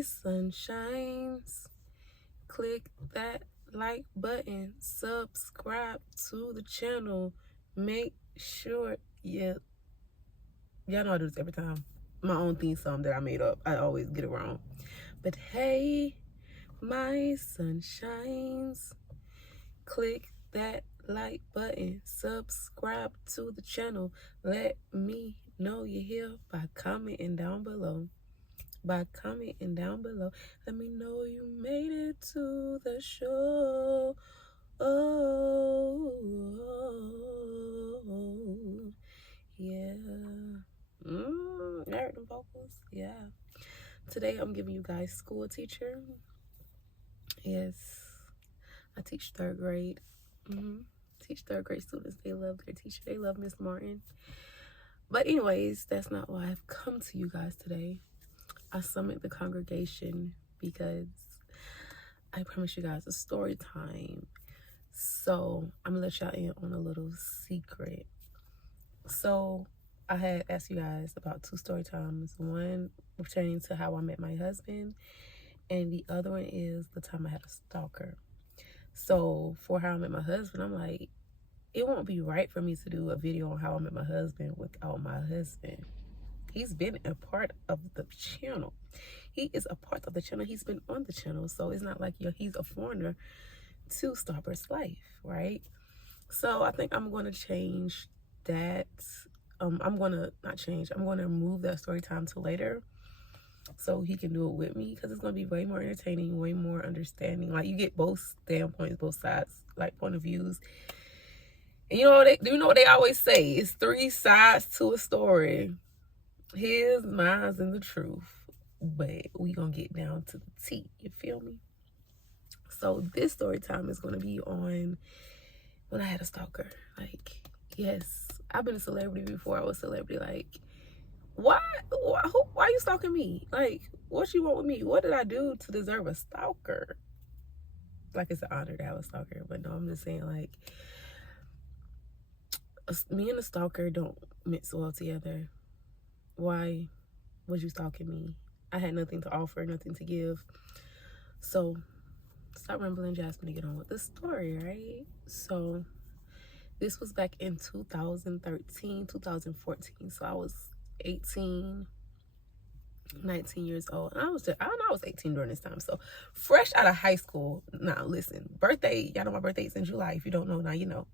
my sunshines. Click that like button, subscribe to the channel. Make sure y'all know I do this every time. My own theme song that I made up. I always get it wrong. But hey, my sunshines. Click that like button, subscribe to the channel. Let me know you're here by commenting down below. Let me know you made it to the show. Oh, yeah. I heard them vocals. Yeah. Today I'm giving you guys school teacher. Yes, I teach third grade. Teach third grade students. They love their teacher. They love Miss Martin. But anyways, that's not why I've come to you guys today. I summoned the congregation because I promised you guys a story time. So I'm gonna let y'all in on a little secret. So I had asked you guys about 2 story times. One pertaining to how I met my husband, and the other one is the time I had a stalker. So for how I met my husband, I'm like, it won't be right for me to do a video on how I met my husband without my husband. He's been a part of the channel. He is a part of the channel. He's been on the channel. So it's not like he's a foreigner to Starburst's life, right? So I think I'm going to change that. I'm going to move that story time to later so he can do it with me, because it's going to be way more entertaining, way more understanding. Like, you get both standpoints, both sides, like point of views. And you know what they always say? It's 3 sides to a story. His, mine, and the truth. But we gonna get down to the T. You feel me? So this story time is gonna be on when I had a stalker. Like, yes, I've been a celebrity before I was a celebrity. Like, why you stalking me? Like, what you want with me? What did I do to deserve a stalker? Like, it's an honor to have a stalker, but no, I'm just saying, like, me and a stalker don't mix well together. Why was you stalking me? I had nothing to offer, nothing to give. So stop rambling, Jasmine, to get on with the story, right? So this was back in 2013, 2014. So I was 18, 19 years old. And I was 18 during this time. So fresh out of high school. Now listen, birthday, y'all know my birthday's in July. If you don't know, now you know.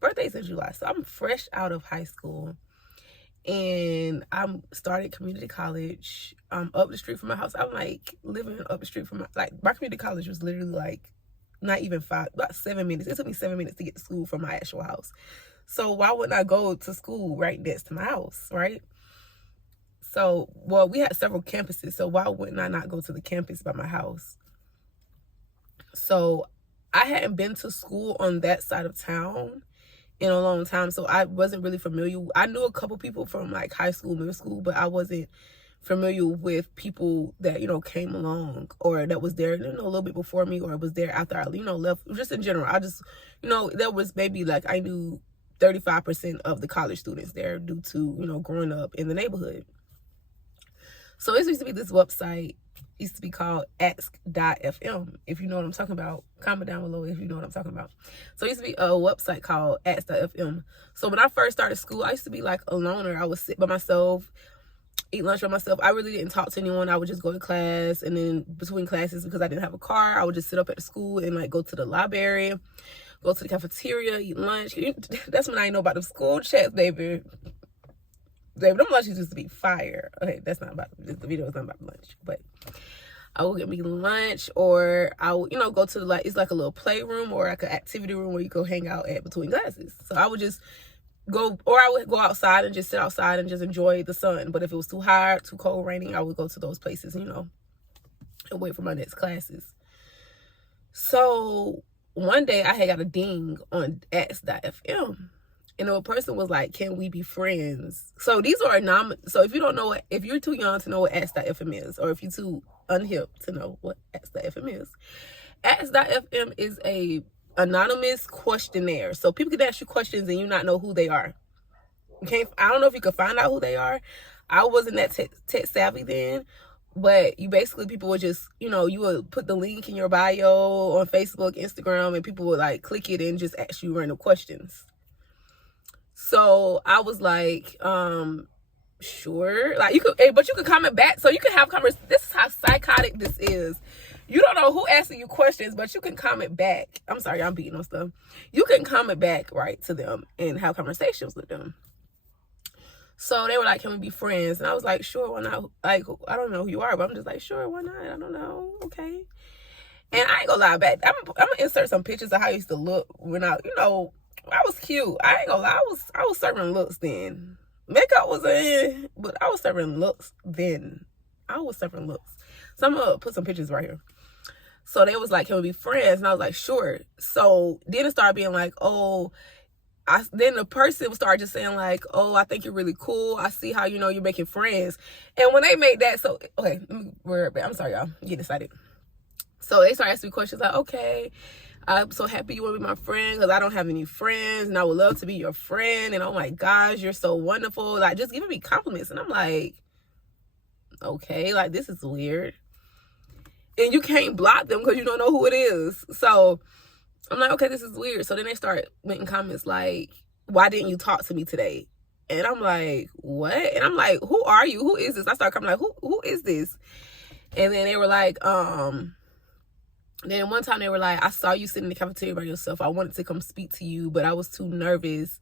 Birthday's in July. So I'm fresh out of high school. And I started community college up the street from my house. I'm like living up the street from my community college was literally like not even about 7 minutes. It took me 7 minutes to get to school from my actual house. So why wouldn't I go to school right next to my house, right? So, well, we had several campuses. So why wouldn't I not go to the campus by my house? So I hadn't been to school on that side of town in a long time, so I wasn't really familiar. I knew a couple people from like high school, middle school, but I wasn't familiar with people that came along or that was there a little bit before me, or was there after I left. Just in general, I just there was maybe like I knew 35% of the college students there due to growing up in the neighborhood. So it used to be this website. Used to be called ask.fm. If you know what I'm talking about, comment down below if you know what I'm talking about. So it used to be a website called ask.fm. So when I first started school, I used to be like a loner. I would sit by myself, eat lunch by myself. I really didn't talk to anyone. I would just go to class, and then between classes, because I didn't have a car, I would just sit up at the school and like go to the library, go to the cafeteria, eat lunch. That's when I know about the school chats, baby. Them lunches used to be fire. Okay, that's not about the video. Is not about lunch, but I would get me lunch, or I would go to it's like a little playroom or like an activity room where you go hang out at between classes. So I would just go, or I would go outside and just sit outside and just enjoy the sun. But if it was too hot, too cold, raining, I would go to those places, and wait for my next classes. So one day I had got a ding on ask.fm. And a person was like, "Can we be friends?" So these are so if you don't know if you're too young to know what ask.fm is, or if you're too unhip to know what ask.fm is a anonymous questionnaire. So people can ask you questions and you not know who they are. I don't know if you can find out who they are. I wasn't that tech savvy then, But you basically, people would just, you know, you would put the link in your bio on Facebook, Instagram, and people would like click it and just ask you random questions. So I was like, sure. Like, you could, but you could comment back. So you can have conversations. This is how psychotic this is. You don't know who asking you questions, but you can comment back. I'm sorry, I'm beating on stuff. You can comment back, right, to them and have conversations with them. So they were like, can we be friends? And I was like, sure, why not? Like, I don't know who you are, but I'm just like, sure, why not? I don't know. Okay. And I ain't gonna lie back. I'm gonna insert some pictures of how I used to look when I, you know, I was cute. I ain't gonna lie. I was serving looks then. Makeup was in, but I was serving looks then. I was serving looks. So I'm gonna put some pictures right here. So they was like, can we be friends? And I was like, sure. So then it started being like, oh, then the person would start just saying like, oh, I think you're really cool. I see how, you know, you're making friends. And when they made that, so, okay, I'm sorry, y'all. I'm getting excited. So they started asking me questions like, okay, I'm so happy you want to be my friend because I don't have any friends and I would love to be your friend. And oh my gosh, you're so wonderful. Like, just giving me compliments. And I'm like, okay, like, this is weird. And you can't block them because you don't know who it is. So I'm like, okay, this is weird. So then they start making comments like, why didn't you talk to me today? And I'm like, what? And I'm like, who are you? Who is this? I started coming like, who is this? And then they were like, then one time they were like, I saw you sitting in the cafeteria by yourself. I wanted to come speak to you, but I was too nervous.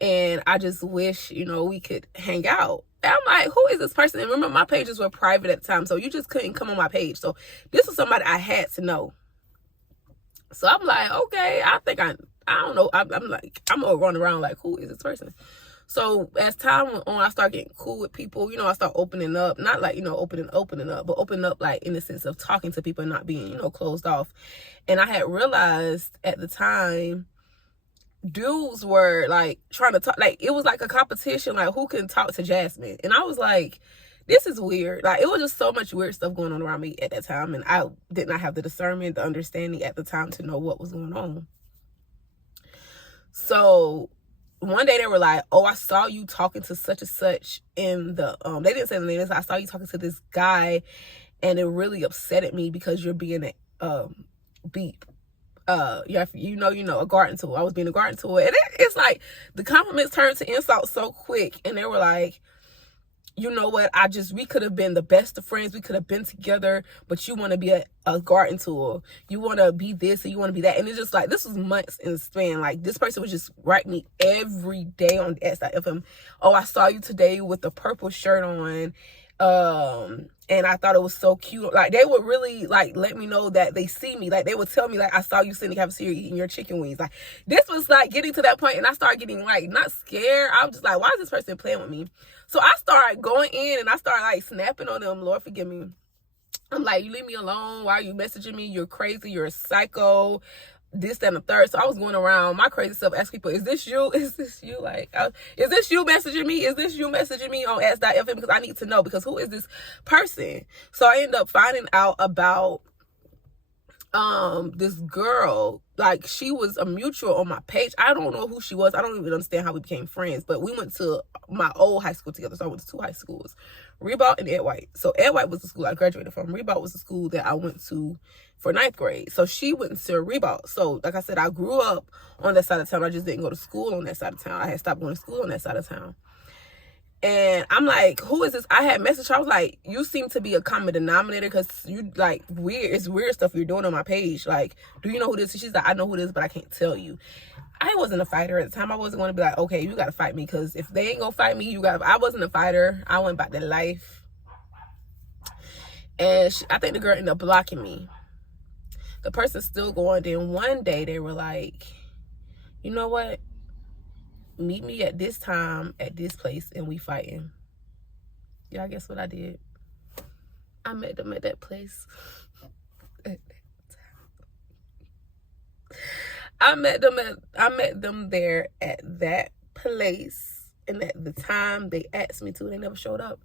And I just wish, you know, we could hang out. And I'm like, who is this person? And remember, my pages were private at the time, so you just couldn't come on my page. So this was somebody I had to know. So I'm like, okay, I think I don't know. I'm like, I'm gonna run around like, who is this person? So as time went on, I started getting cool with people. You know, I started opening up, not like, you know, opening up, but opening up like in the sense of talking to people and not being, you know, closed off. And I had realized at the time, dudes were like trying to talk, like it was like a competition, like who can talk to Jasmine. And I was like, this is weird. Like, it was just so much weird stuff going on around me at that time, and I did not have the discernment, the understanding at the time to know what was going on. So one day they were like, oh, I saw you talking to such and such in the they didn't say the name. I saw you talking to this guy and it really upsetted me because you're being a beep. You know, a garden tool. I was being a garden tool. And it's like the compliments turned to insults so quick. And they were like, you know what, we could have been the best of friends. We could have been together, but you want to be a garden tool. You want to be this and you want to be that. And it's just like, this was months in the span. Like, this person would just write me every day on STORYTIME. Oh, I saw you today with the purple shirt on. And I thought it was so cute. Like, they would really like let me know that they see me. Like, they would tell me like, I saw you sitting in the cafeteria eating your chicken wings. Like, this was like getting to that point, and I started getting like not scared. I was just like, why is this person playing with me? So I started going in and I started like snapping on them. Lord forgive me. I'm like, you leave me alone. Why are you messaging me? You're crazy. You're a psycho. This, that, and the third. So I was going around my crazy self asking people, is this you? Is this you? Like, is this you messaging me? Is this you messaging me on S.FM? Because I need to know, because who is this person? So I ended up finding out about this girl. Like, she was a mutual on my page. I don't know who she was. I don't even understand how we became friends, but we went to my old high school together. So I went to two high schools, Reebok and Ed White. So Ed White was the school I graduated from. Reebok was the school that I went to for 9th grade. So she went to Reebok. So like I said, I grew up on that side of town. I just didn't go to school on that side of town. I had stopped going to school on that side of town. And I'm like, who is this? I had messaged her. I was like, you seem to be a common denominator because you like weird. It's weird stuff you're doing on my page. Like, do you know who this is? She's like, I know who this is, but I can't tell you. I wasn't a fighter at the time. I wasn't going to be like, okay, you got to fight me, because if they ain't going to fight me, I wasn't a fighter. I went back to life. And I think the girl ended up blocking me. The person's still going. Then one day they were like, you know what? Meet me at this time at this place and we fighting. Y'all guess what I did? I met them at that place. I met them there at that place, and at the time they asked me to, they never showed up.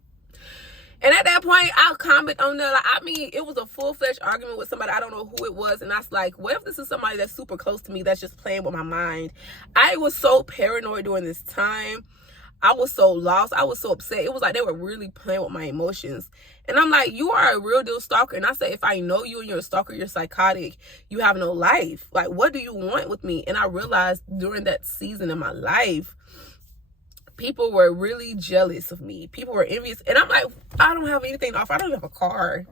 And at that point, I'll comment on that. Like, I mean, it was a full-fledged argument with somebody. I don't know who it was. And I was like, what if this is somebody that's super close to me that's just playing with my mind? I was so paranoid during this time. I was so lost. I was so upset. It was like they were really playing with my emotions. And I'm like, you are a real deal stalker. And I said, if I know you and you're a stalker, you're psychotic, you have no life. Like, what do you want with me? And I realized during that season in my life, people were really jealous of me. People were envious. And I'm like, I don't have anything to offer. I don't even have a car.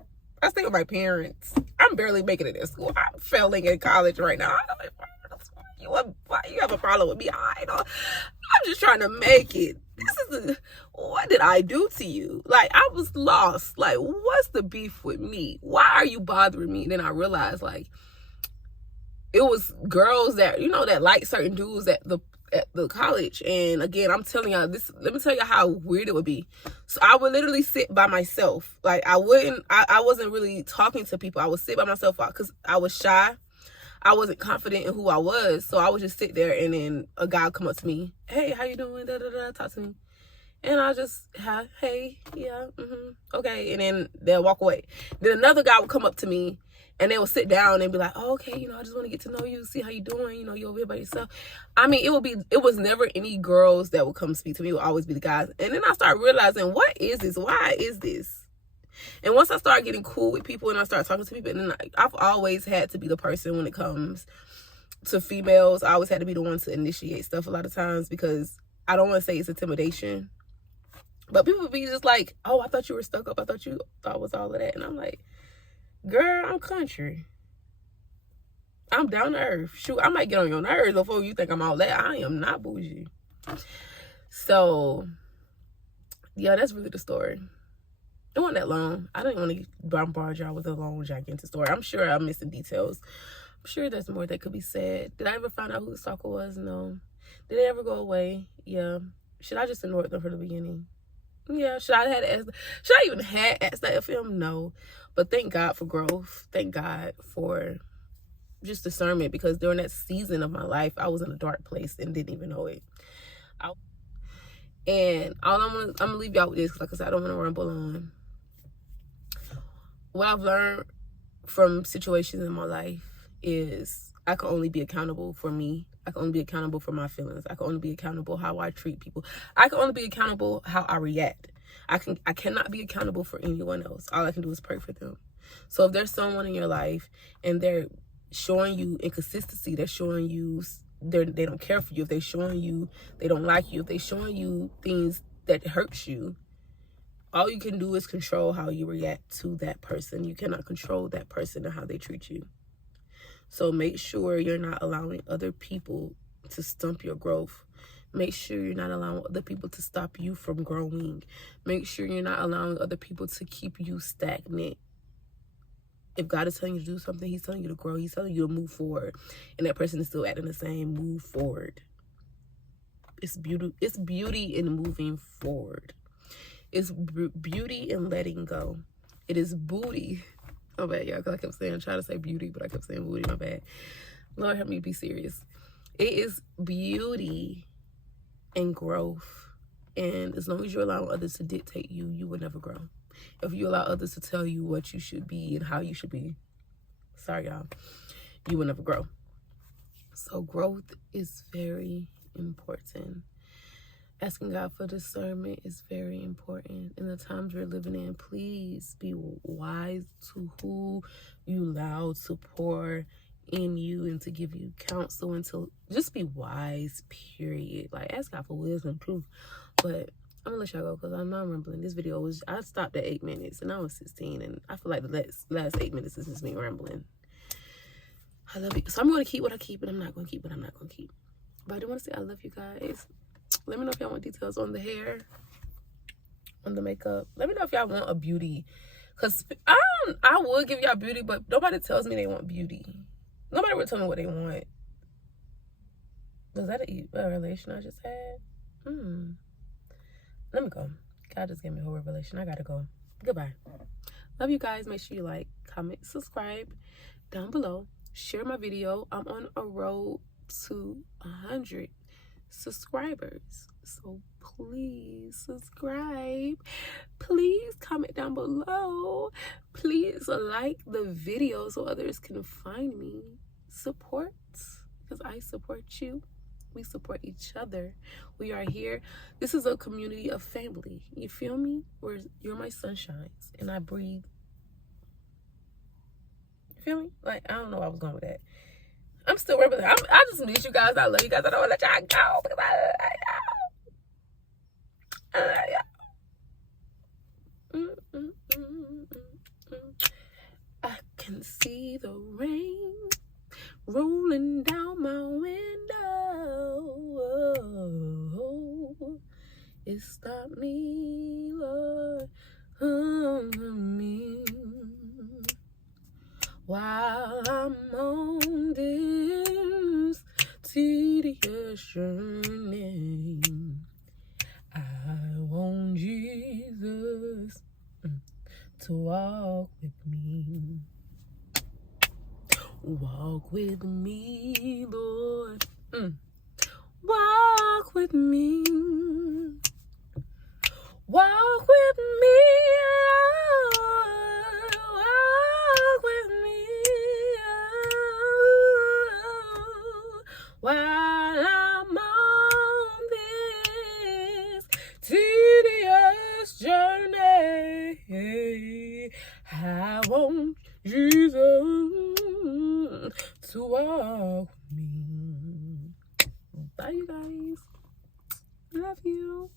I stay with my parents. I'm barely making it in school. I'm failing in college right now. I don't you have a problem with me? I'm just trying to make it. What did I do to you? Like, I was lost. Like, what's the beef with me? Why are you bothering me? And then I realized, like, it was girls that, you know, that like certain dudes at the college. And again, I'm telling y'all this, let me tell you how weird it would be. So I would literally sit by myself. Like, I wasn't really talking to people. I would sit by myself because I was shy. I wasn't confident in who I was. So I would just sit there, and then a guy would come up to me. Hey, how you doing? Da, da, da, talk to me. And I just have, hey, yeah, okay. And then they'll walk away. Then another guy would come up to me, and they would sit down and be like, oh, okay, you know, I just want to get to know you, see how you doing, you know, you over here by yourself. I mean, it was never any girls that would come speak to me. It would always be the guys. And then I started realizing, what is this? Why is this? And once I started getting cool with people and I started talking to people, and then I've always had to be the person when it comes to females. I always had to be the one to initiate stuff a lot of times, because I don't want to say it's intimidation. But people be just like, oh, I thought you were stuck up. I thought you thought it was all of that. And I'm like, girl, I'm country. I'm down to earth. Shoot, I might get on your nerves before you think I'm all that. I am not bougie. So, yeah, that's really the story. It wasn't that long. I didn't want to bombard y'all with a long, gigantic story. I'm sure I'm missing details. I'm sure there's more that could be said. Did I ever find out who the stalker was? No. Did they ever go away? Yeah. Should I just ignore them from the beginning? Yeah. Should I even have asked that of him? No. But thank God for growth. Thank God for just discernment, because during that season of my life, I was in a dark place and didn't even know it. And all I'm gonna leave y'all with this, because like I said, I don't want to ramble on. What I've learned from situations in my life is I can only be accountable for me. I can only be accountable for my feelings. I can only be accountable how I treat people. I can only be accountable how I react. I cannot be accountable for anyone else. All I can do is pray for them. So if there's someone in your life and they're showing you inconsistency, they're showing you they don't care for you, if they're showing you they don't like you, if they're showing you things that hurts you, all you can do is control how you react to that person. You cannot control that person and how they treat you. So make sure you're not allowing other people to stump your growth. Make sure you're not allowing other people to stop you from growing. Make sure you're not allowing other people to keep you stagnant. If God is telling you to do something, he's telling you to grow. He's telling you to move forward. And that person is still acting the same. Move forward. It's beauty in moving forward. It's beauty in letting go. It is booty. My bad, y'all, because I kept saying, I'm trying to say beauty, but I kept saying booty. My bad. Lord, help me be serious. It is beauty and growth. And as long as you allow others to dictate you, you will never grow. If you allow others to tell you what you should be and how you should be, sorry, y'all, you will never grow. So growth is very important. Asking God for discernment is very important. In the times we're living in, please be wise to who you allow to pour in you and to give you counsel, and to just be wise, period. Like, ask God for wisdom too. But I'm gonna let y'all go, because I'm not rambling. This video was, I stopped at 8 minutes and I was 16, and I feel like the last 8 minutes is just me rambling. I love you. So I'm gonna keep what I keep, and I'm not gonna keep what I'm not gonna keep. But I do want to say I love you guys. Let me know if y'all want details on the hair, on the makeup. Let me know if y'all want a beauty, because I would give y'all beauty, but nobody tells me they want beauty. Nobody would tell me what they want. Was that a revelation I just had? Let me go. God just gave me a whole revelation. I gotta go. Goodbye. Love you guys. Make sure you like, comment, subscribe down below. Share my video. I'm on a road to 100 subscribers. So please subscribe. Please comment down below. Please like the video so others can find me. Support, because I support you We support each other. We are here. This is a community of family. You feel me? Where you're my sunshines and I breathe. You feel me? Like, I don't know where I was going with that. I'm still representing. I just miss you guys. I love you guys. I don't want to let y'all go because I love y'all. I can see the rain rolling down my window. It stopped me, Lord, me. While I'm on this tedious journey, I want Jesus to walk with me. Walk with me, Lord. Walk with me. Walk with me, Lord. Walk with me. While I'm on this tedious journey, I want Jesus to walk with me. Bye, you guys. Love you.